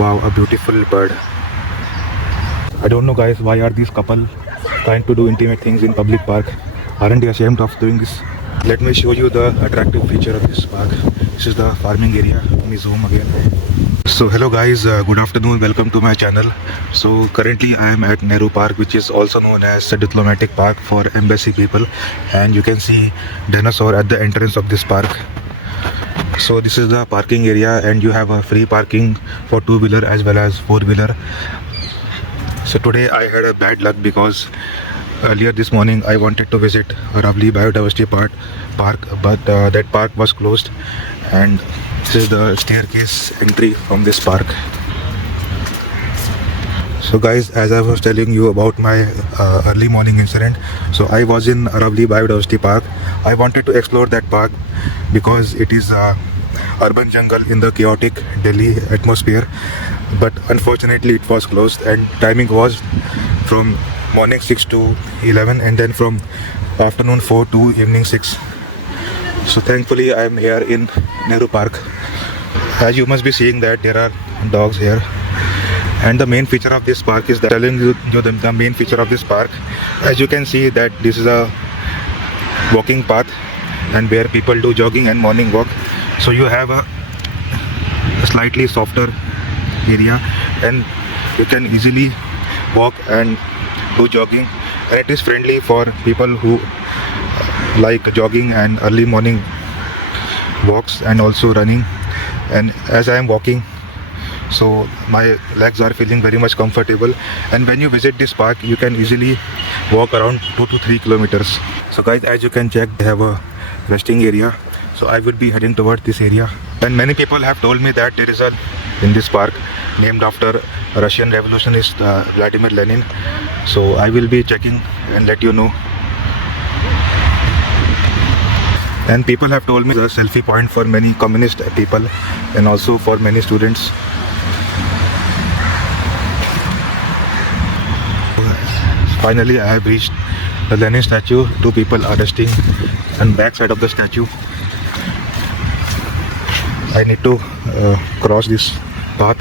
Wow, a beautiful bird. I don't know guys, why are these couple trying to do intimate things in public park? Aren't they ashamed of doing this? Let me show you the attractive feature of this park. This is the farming area. Let me zoom again. So hello guys, good afternoon, welcome to my channel. So currently I am at Nehru Park, which is also known as the diplomatic park for embassy people, and you can see dinosaur at the entrance of this park. So this is the parking area, and you have a free parking for two-wheeler as well as four-wheeler. So today I had a bad luck because earlier this morning I wanted to visit Aravali Biodiversity Park, but that park was closed, and this is the staircase entry from this park. So guys, as I was telling you about my early morning incident, so I was in Aravali Biodiversity Park. I wanted to explore that park because it is urban jungle in the chaotic Delhi atmosphere, but unfortunately it was closed, and timing was from morning 6 to 11 and then from afternoon 4 to evening 6. So thankfully I am here in Nehru Park. As you must be seeing that there are dogs here, and the main feature of this park is that telling you the main feature of this park. As you can see that this is a walking path and where people do jogging and morning walk. So you have a slightly softer area and you can easily walk and do jogging, and it is friendly for people who like jogging and early morning walks and also running. And as I am walking, so my legs are feeling very much comfortable, and when you visit this park you can easily walk around 2 to 3 kilometers. So guys, as you can check, they have a resting area, so I would be heading towards this area. And many people have told me that there is a in this park named after Russian revolutionist Vladimir Lenin, so I will be checking and let you know. And people have told me the selfie point for many communist people and also for many students. Finally I have reached the Lenin statue. Two people are resting on back side of the statue. I need to cross this path.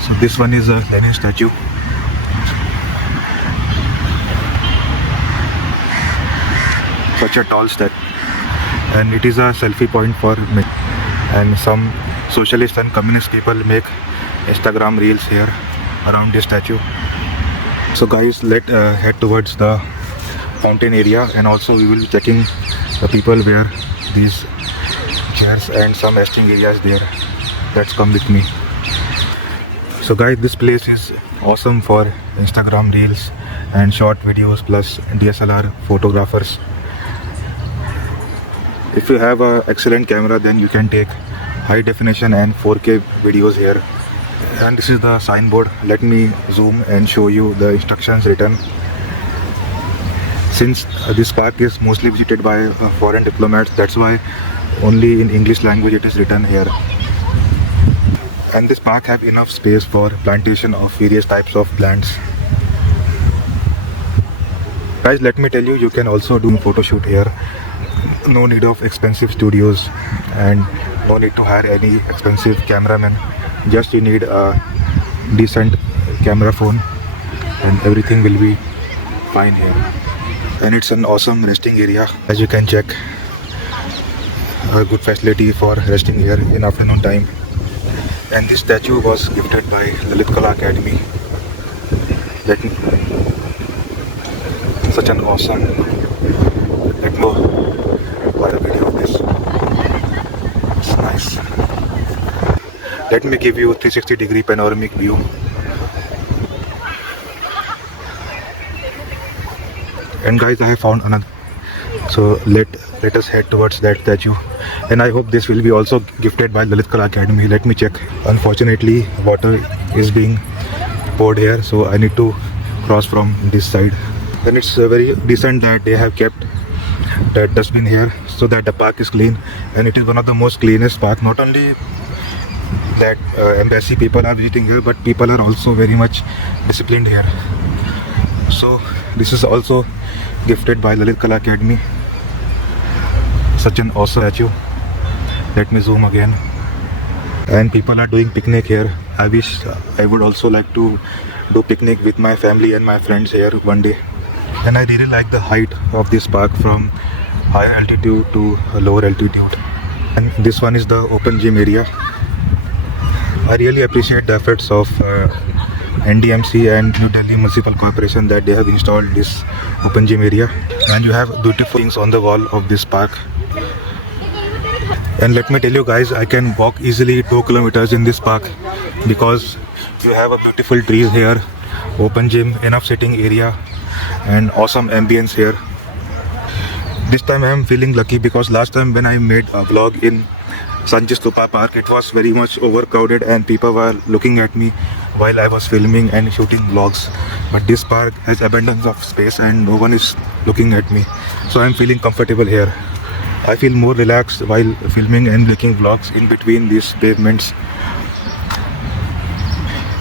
So this one is a Lenin statue. Such a tall statue, and it is a selfie point for me. And some socialist and communist people make Instagram reels here around this statue. So guys, let's head towards the fountain area, and also we will be checking the people where these chairs and some resting areas there. Let's come with me. So guys, this place is awesome for Instagram reels and short videos plus DSLR photographers. If you have an excellent camera, then you can take high definition and 4K videos here. And this is the signboard. Let me zoom and show you the instructions written. Since this park is mostly visited by foreign diplomats, that's why only in English language it is written here. And this park have enough space for plantation of various types of plants. Guys, let me tell you, you can also do photo shoot here. No need of expensive studios and no need to hire any expensive cameraman. Just you need a decent camera phone and everything will be fine here. And it's an awesome resting area. As you can check, a good facility for resting here in afternoon time. And this statue was gifted by Lalit Kala Academy. Such an awesome. Let me watch a video of this. It's nice. Let me give you 360-degree panoramic view. And guys, I have found another. So let us head towards that statue. And I hope this will be also gifted by Lalit Kala Academy. Let me check. Unfortunately, water is being poured here, so I need to cross from this side. And it's very decent that they have kept that dustbin here so that the park is clean, and it is one of the most cleanest park. Not only that embassy people are visiting here, but people are also very much disciplined here. So this is also gifted by Lalit Kala Academy. Such an awesome statue. Let me zoom again. and people are doing picnic here. I wish I would also like to do picnic with my family and my friends here one day. And I really like the height of this park from high altitude to lower altitude. And this one is the open gym area. I really appreciate the efforts of NDMC and New Delhi Municipal Corporation that they have installed this open gym area. And you have beautiful things on the wall of this park. And let me tell you guys, I can walk easily 2 kilometers in this park because you have a beautiful trees here, open gym, enough sitting area and awesome ambience here. This time I am feeling lucky because last time when I made a vlog in Sanjay Stupa Park, it was very much overcrowded and people were looking at me while I was filming and shooting vlogs. But this park has abundance of space and no one is looking at me. So I am feeling comfortable here. I feel more relaxed while filming and making vlogs in between these pavements.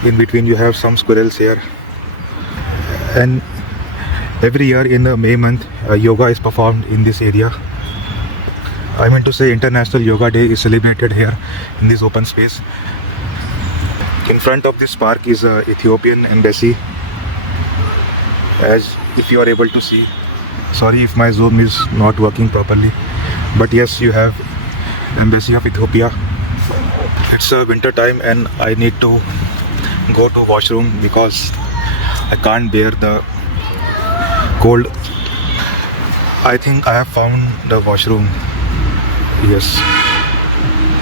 In between you have some squirrels here. And every year in the May month, yoga is performed in this area. I mean to say International Yoga Day is celebrated here in this open space. In front of this park is a Ethiopian embassy, as if you are able to see. Sorry if my zoom is not working properly, but yes, you have embassy of Ethiopia. It's winter time and I need to go to washroom because I can't bear the cold. I think I have found the washroom. Yes.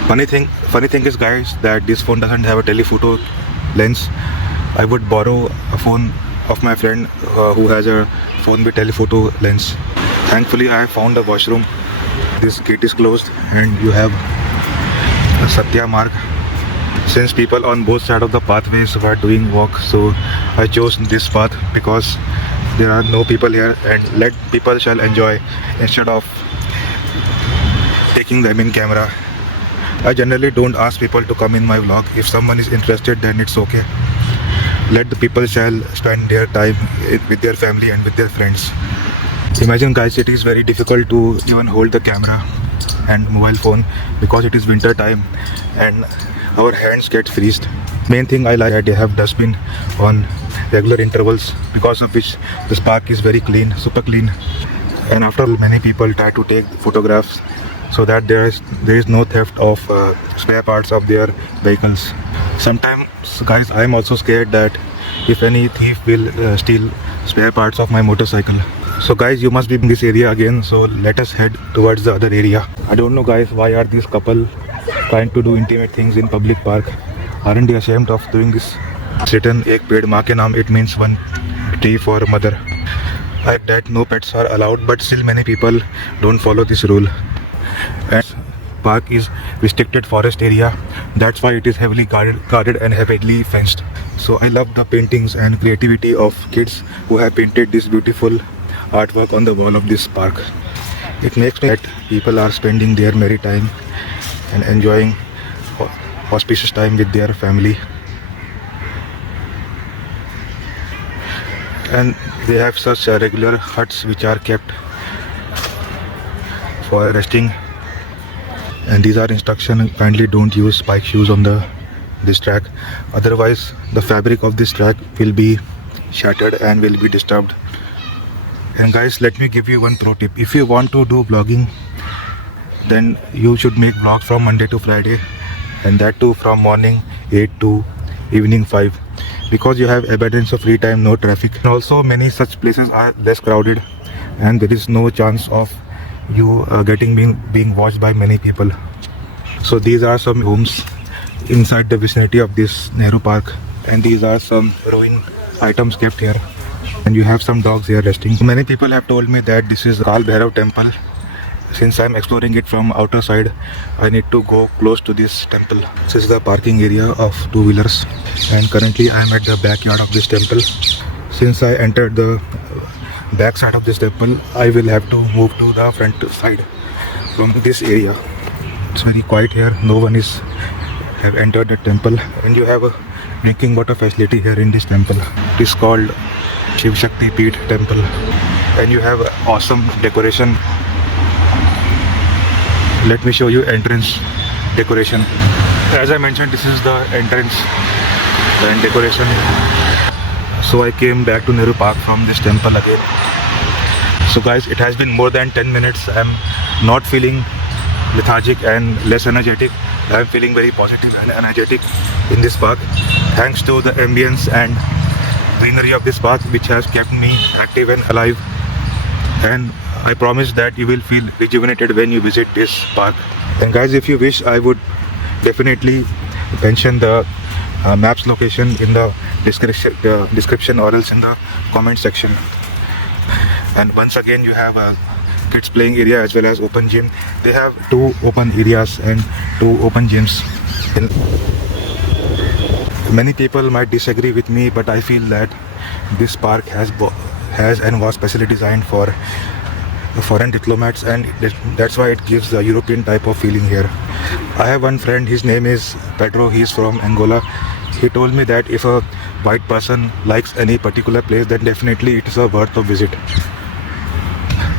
Funny thing is guys that this phone doesn't have a telephoto lens. I would borrow a phone of my friend who has a phone with telephoto lens. Thankfully I have found a washroom. This gate is closed and you have a Satya Marg. Since people on both sides of the pathways were doing walk, so I chose this path because there are no people here and let people shall enjoy instead of taking them in camera. I generally don't ask people to come in my vlog. If someone is interested, then it's okay. Let the people shall spend their time with their family and with their friends. Imagine guys, it is very difficult to even hold the camera and mobile phone because it is winter time and our hands get freezed. Main thing I like that they have dustbin on regular intervals, because of which this park is very clean, super clean. And after many people try to take photographs so that there is no theft of spare parts of their vehicles. Sometimes guys, I am also scared that if any thief will steal spare parts of my motorcycle. So guys, you must be in this area again, so let us head towards the other area. I don't know guys, why are these couple trying to do intimate things in public park? Aren't they ashamed of doing this? It's written ek ped maa ke naam, it means one tree for a mother. Like that no pets are allowed, but still many people don't follow this rule. And park is restricted forest area, that's why it is heavily guarded and heavily fenced. So I love the paintings and creativity of kids who have painted this beautiful artwork on the wall of this park. It makes me that people are spending their merry time and enjoying auspicious time with their family. And they have such regular huts which are kept for resting. And these are instructions, kindly don't use spike shoes on this track, otherwise the fabric of this track will be shattered and will be disturbed. And guys, let me give you one pro tip. If you want to do vlogging, then you should make vlogs from Monday to Friday, and that too from morning 8 to evening 5, because you have abundance of free time, no traffic. And also many such places are less crowded and there is no chance of you being watched by many people. So these are some homes inside the vicinity of this Nehru Park, and these are some ruined items kept here. And you have some dogs here resting. Many people have told me that this is Kal Bhairav temple. Since I am exploring it from outer side, I need to go close to this temple. This is the parking area of two-wheelers, and currently I am at the backyard of this temple. Since I entered the back side of this temple, I will have to move to the front side from this area. It's very quiet here, no one have entered the temple, and you have a drinking water facility here in this temple. It is called Shiv Shakti Peeth temple, and you have awesome decoration. Let me show you entrance decoration. As I mentioned, this is the entrance and decoration. So I came back to Nehru Park from this temple again. So guys, it has been more than 10 minutes. I'm not feeling lethargic and less energetic. I'm feeling very positive and energetic in this park, thanks to the ambience and greenery of this park, which has kept me active and alive. And I promise that you will feel rejuvenated when you visit this park. And guys, if you wish, I would definitely mention the maps location in the description or else in the comment section. And once again, you have a kids playing area as well as open gym. They have 2 open areas and 2 open gyms. Many people might disagree with me, but I feel that this park has and was specially designed for foreign diplomats, and that's why it gives a European type of feeling here. I have one friend, his name is Pedro, he's from Angola. He told me that if a white person likes any particular place, then definitely it is a worth of visit.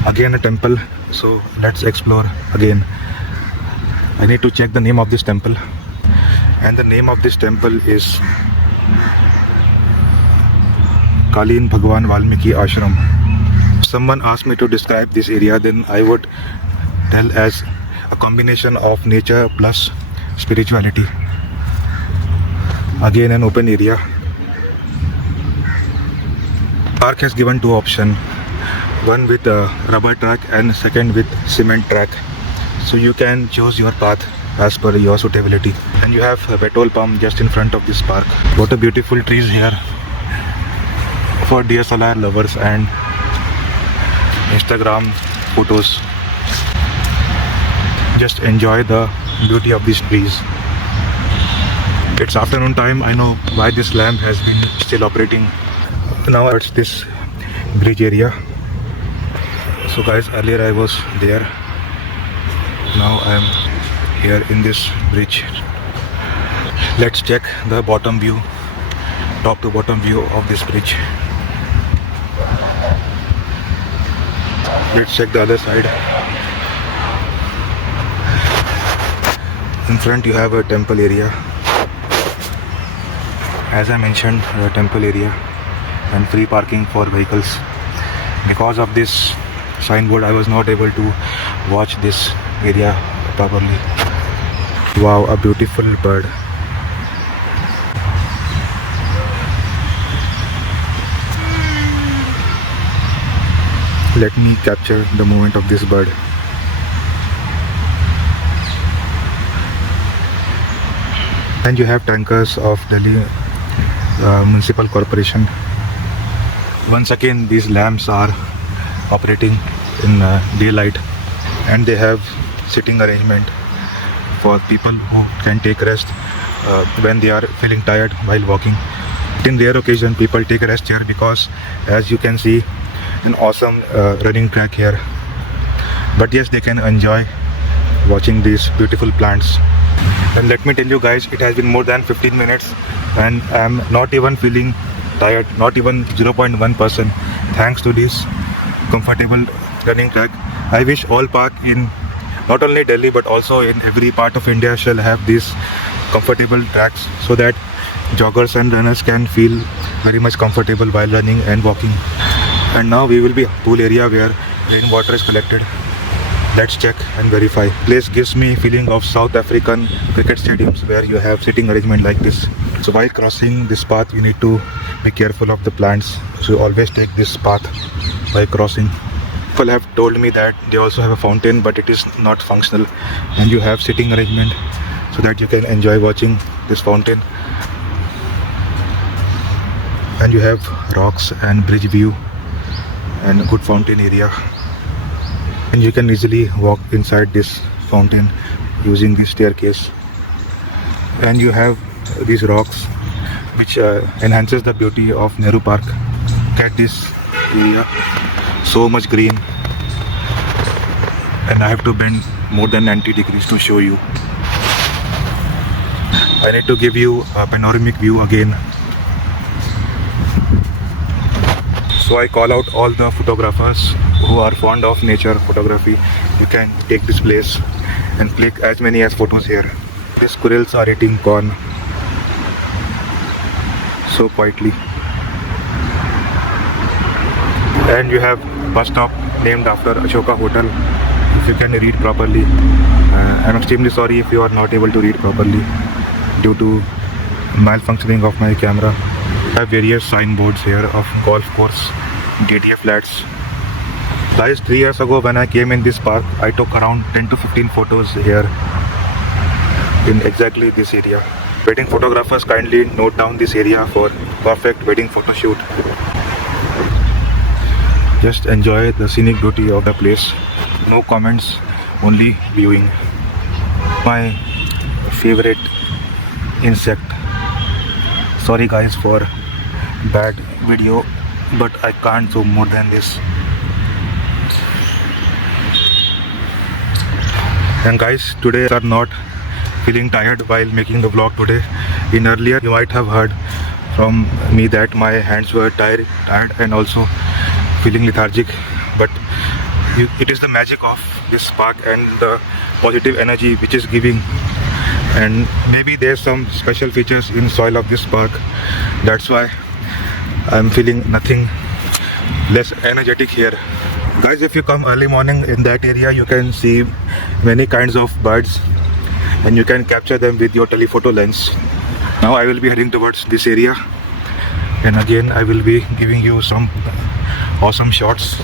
Again a temple, so let's explore again. I need to check the name of this temple, and the name of this temple is Kalin Bhagwan Valmiki Ashram. If someone asked me to describe this area, then I would tell as a combination of nature plus spirituality. Again an open area. Park has given 2 options, one with a rubber track and second with cement track. So you can choose your path as per your suitability. And you have a petrol pump just in front of this park. What a beautiful trees here for DSLR lovers and Instagram photos. Just enjoy the beauty of these trees. It's afternoon time. I know why this lamp has been still operating. Now it's this bridge area. So guys, earlier I was there. Now I am here in this bridge. Let's check the bottom view, top to bottom view of this bridge. Let's check the other side. In front you have a temple area. As I mentioned, a temple area and free parking for vehicles. Because of this signboard, I was not able to watch this area properly. Wow, a beautiful bird. Let me capture the movement of this bird. And you have tankers of Delhi Municipal Corporation. Once again, these lamps are operating in daylight, and they have sitting arrangement for people who can take rest when they are feeling tired while walking. In rare occasion, people take a rest here because, as you can see, an awesome running track here. But yes, they can enjoy watching these beautiful plants. And let me tell you guys, it has been more than 15 minutes and I am not even feeling tired, not even 0.1%, thanks to this comfortable running track. I wish all park in not only Delhi but also in every part of India shall have these comfortable tracks, so that joggers and runners can feel very much comfortable while running and walking. And now we will be pool area where rainwater is collected. Let's check and verify. Place gives me feeling of South African cricket stadiums where you have sitting arrangement like this. So while crossing this path, you need to be careful of the plants. So always take this path while crossing. People have told me that they also have a fountain, but it is not functional. And you have sitting arrangement so that you can enjoy watching this fountain. And you have rocks and bridge view and a good fountain area. And you can easily walk inside this fountain using this staircase. And you have these rocks which enhances the beauty of Nehru Park. Get this area, so much green. And I have to bend more than 90 degrees to show you. I need to give you a panoramic view again. So I call out all the photographers who are fond of nature photography. You can take this place and click as many as photos here. The squirrels are eating corn so quietly. And you have bus stop named after Ashoka Hotel. If you can read properly, I'm extremely sorry if you are not able to read properly due to malfunctioning of my camera. I have various signboards here of golf course, DTA flats. Guys, 3 years ago when I came in this park, I took around 10 to 15 photos here in exactly this area. Wedding photographers, kindly note down this area for perfect wedding photo shoot. Just enjoy the scenic beauty of the place. No comments, only viewing. My favorite insect. Sorry guys for bad video, but I can't do more than this. And guys, today are not feeling tired while making the vlog today. In earlier, you might have heard from me that my hands were tired and also feeling lethargic. But it is the magic of this park and the positive energy which is giving. And maybe there's some special features in soil of this park. That's why I'm feeling nothing less energetic here. Guys, if you come early morning in that area, you can see many kinds of birds and you can capture them with your telephoto lens. Now I will be heading towards this area, and again I will be giving you some awesome shots.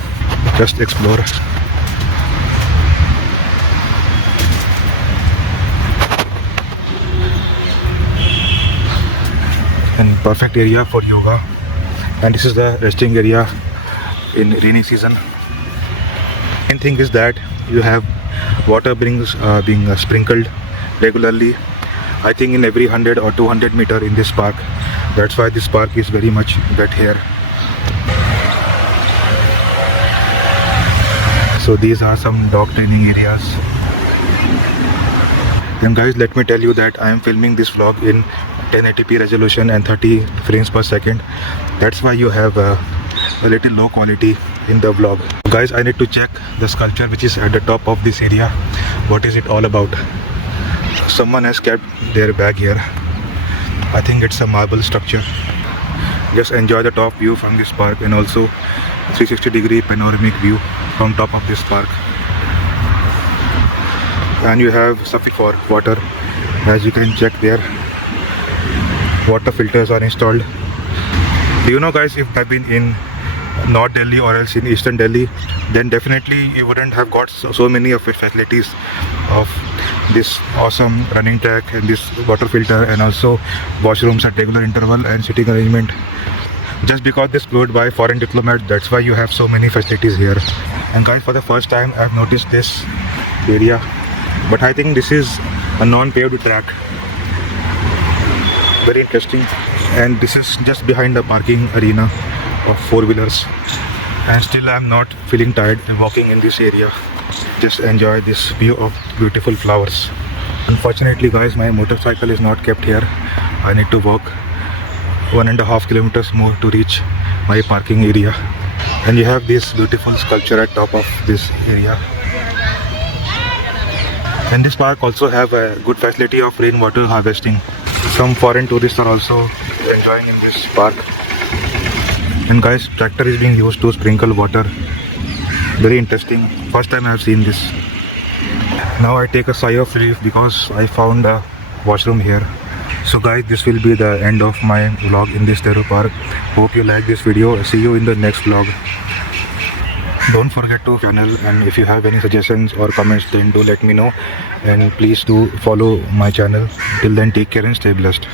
Just explore. And perfect area for yoga. And this is the resting area in rainy season. Main thing is that you have water being sprinkled regularly, I think in every 100 or 200 meter in this park. That's why this park is very much wet here. So these are some dog training areas. And guys, let me tell you that I am filming this vlog in 1080p resolution and 30 frames per second. That's why you have a little low quality in the vlog. Guys, I need to check the sculpture which is at the top of this area. What is it all about? Someone has kept their bag here. I think it's a marble structure. Just enjoy the top view from this park and also 360-degree panoramic view from top of this park. And you have sufficient for water, as you can check there. Water filters are installed. Do you know guys, if I've been in North Delhi or else in Eastern Delhi, then definitely you wouldn't have got so many of its facilities of this awesome running track and this water filter and also washrooms at regular interval and sitting arrangement. Just because this flew by foreign diplomat, that's why you have so many facilities here. And guys, for the first time I've noticed this area, but I think this is a non-paved track. Very interesting. And this is just behind the parking arena of four-wheelers, and still I'm not feeling tired walking in this area. Just enjoy this view of beautiful flowers. Unfortunately guys, my motorcycle is not kept here. I need to walk 1.5 kilometers more to reach my parking area. And you have this beautiful sculpture at top of this area. And this park also have a good facility of rainwater harvesting. Some foreign tourists are also enjoying in this park. And guys, tractor is being used to sprinkle water. Very interesting. First time I have seen this. Now I take a sigh of relief because I found a washroom here. So guys, this will be the end of my vlog in this Nehru Park. Hope you like this video. See you in the next vlog. Don't forget to channel, and if you have any suggestions or comments, then do let me know. And please do follow my channel. Till then, take care and stay blessed.